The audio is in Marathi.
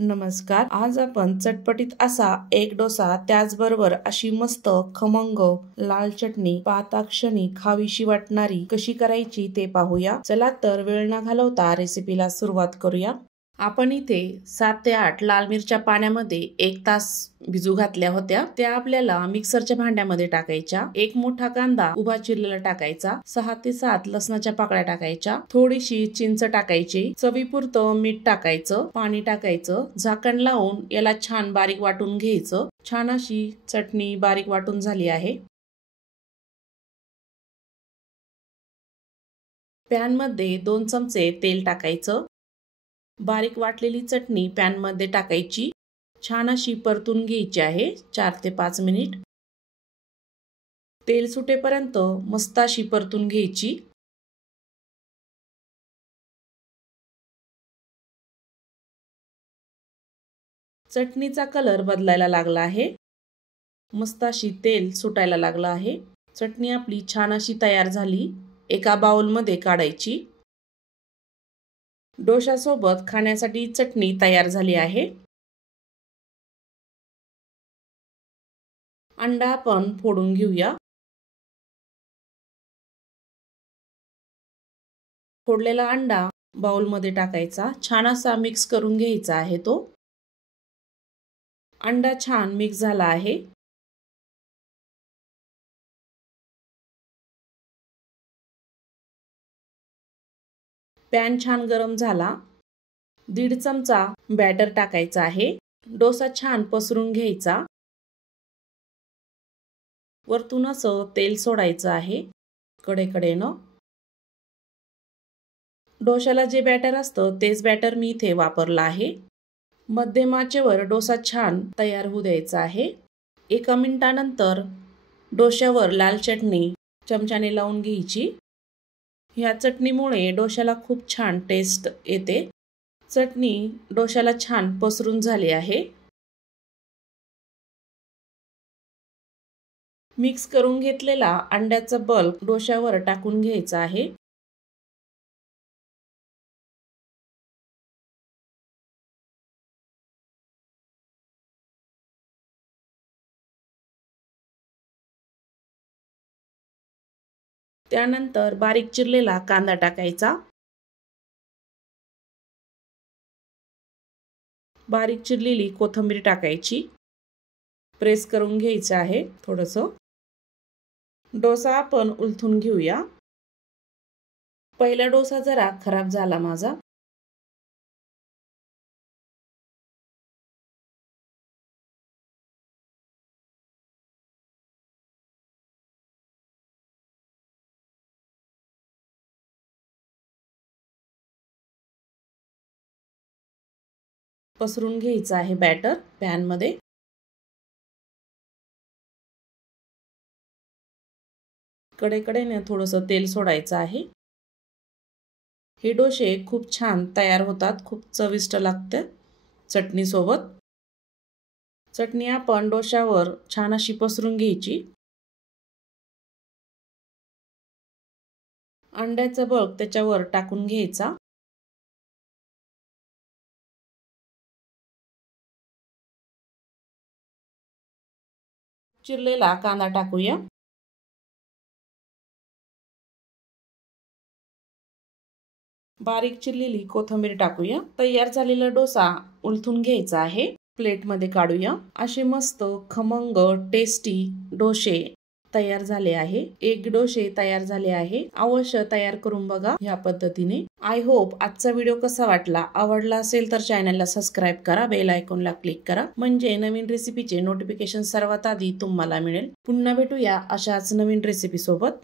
नमस्कार. आज आपण चटपटीत असा एक डोसा, त्याचबरोबर अशी मस्त खमंग लाल चटणी पाहताक्षणी खावीशी वाटणारी कशी करायची ते पाहूया. चला तर वेळ न घालवता रेसिपीला सुरुवात करूया. आपण इथे 7 ते 8 लाल मिरच्या पाण्यामध्ये 1 तास भिजू घातल्या होत्या. त्या आपल्याला मिक्सरच्या भांड्यामध्ये टाकायच्या. 1 मोठा कांदा उभा चिरलेला टाकायचा. 6 ते 7 लसणाच्या पाकळ्या टाकायच्या. थोडीशी चिंच टाकायची. चवीपुरतं मीठ टाकायचं. पाणी टाकायचं. झाकण लावून याला छान बारीक वाटून घ्यायचं. छान अशी चटणी बारीक वाटून झाली आहे. पॅन मध्ये 2 चमचे तेल टाकायचं. बारीक वाटलेली चटणी पॅन मध्ये टाकायची. छान अशी परतून घ्यायची आहे 4 ते 5 मिनिट. तेल सुटेपर्यंत मस्त अशी परतून घ्यायची. चटणीचा कलर बदलायला लागला आहे. मस्त अशी तेल सुटायला लागलं आहे. चटणी आपली छान अशी तयार झाली. एका बाउल मध्ये काढायची. डोशासोबत खाण्यासाठी चटणी तयार झाली आहे. अंडा आपण फोडून घेऊया. फोडलेला अंडा बाउल मध्ये टाकायचा. छान असा मिक्स करून घ्यायचा आहे तो. अंडा छान मिक्स झाला आहे. पॅन छान गरम झाला. 1.5 चमचा बॅटर टाकायचा आहे. डोसा छान पसरून घ्यायचा. वरतून असं तेल सोडायचं आहे कडेकडेनं. डोशाला जे बॅटर असतं तेच बॅटर मी इथे वापरलं आहे. मध्यम आचेवर डोसा छान तयार होऊ द्यायचा आहे. 1 मिनिटानंतर डोश्यावर लाल चटणी चमच्याने लावून घ्यायची. ह्या चटणीमुळे डोशाला खूप छान टेस्ट येते. चटणी डोशाला छान पसरून झाली आहे. मिक्स करून घेतलेला अंड्याचा बल्क डोशावर टाकून घ्यायचा आहे. त्यानंतर बारीक चिरलेला कांदा टाकायचा. बारीक चिरलेली कोथिंबीर टाकायची. प्रेस करून घ्यायचं आहे थोडंसं. डोसा आपण उलथून घेऊया. पहिला डोसा जरा खराब झाला माझा. पसरून घ्यायचं आहे बॅटर पॅन मध्ये. कडेकडेने थोडंसं तेल सोडायचं आहे. हे डोसे खूप छान तयार होतात. खूप चविष्ट लागते चटणी सोबत. चटणी आपण डोशावर छान अशी पसरून घ्यायची. अंड्याचा बल्क त्याच्यावर टाकून घ्यायचा. चिरलेला कांदा टाकूया. बारीक चिरलेली कोथिंबीर टाकूया. तयार झालेला डोसा उलथून घ्यायचा आहे. प्लेट मध्ये काढूया. असे मस्त खमंग टेस्टी डोसे तयार झाले आहे. एग डोसे तयार झाले आहे. अवश्य तयार करून बघा ह्या पद्धतीने. आय होप आजचा व्हिडिओ कसा वाटला. आवडला असेल तर चॅनलला सबस्क्राईब करा. बेल आयकॉनला क्लिक करा. म्हणजे नवीन रेसिपीचे नोटिफिकेशन सर्वात आधी तुम्हाला मिळेल. पुन्हा भेटूया अशाच नवीन रेसिपी सोबत.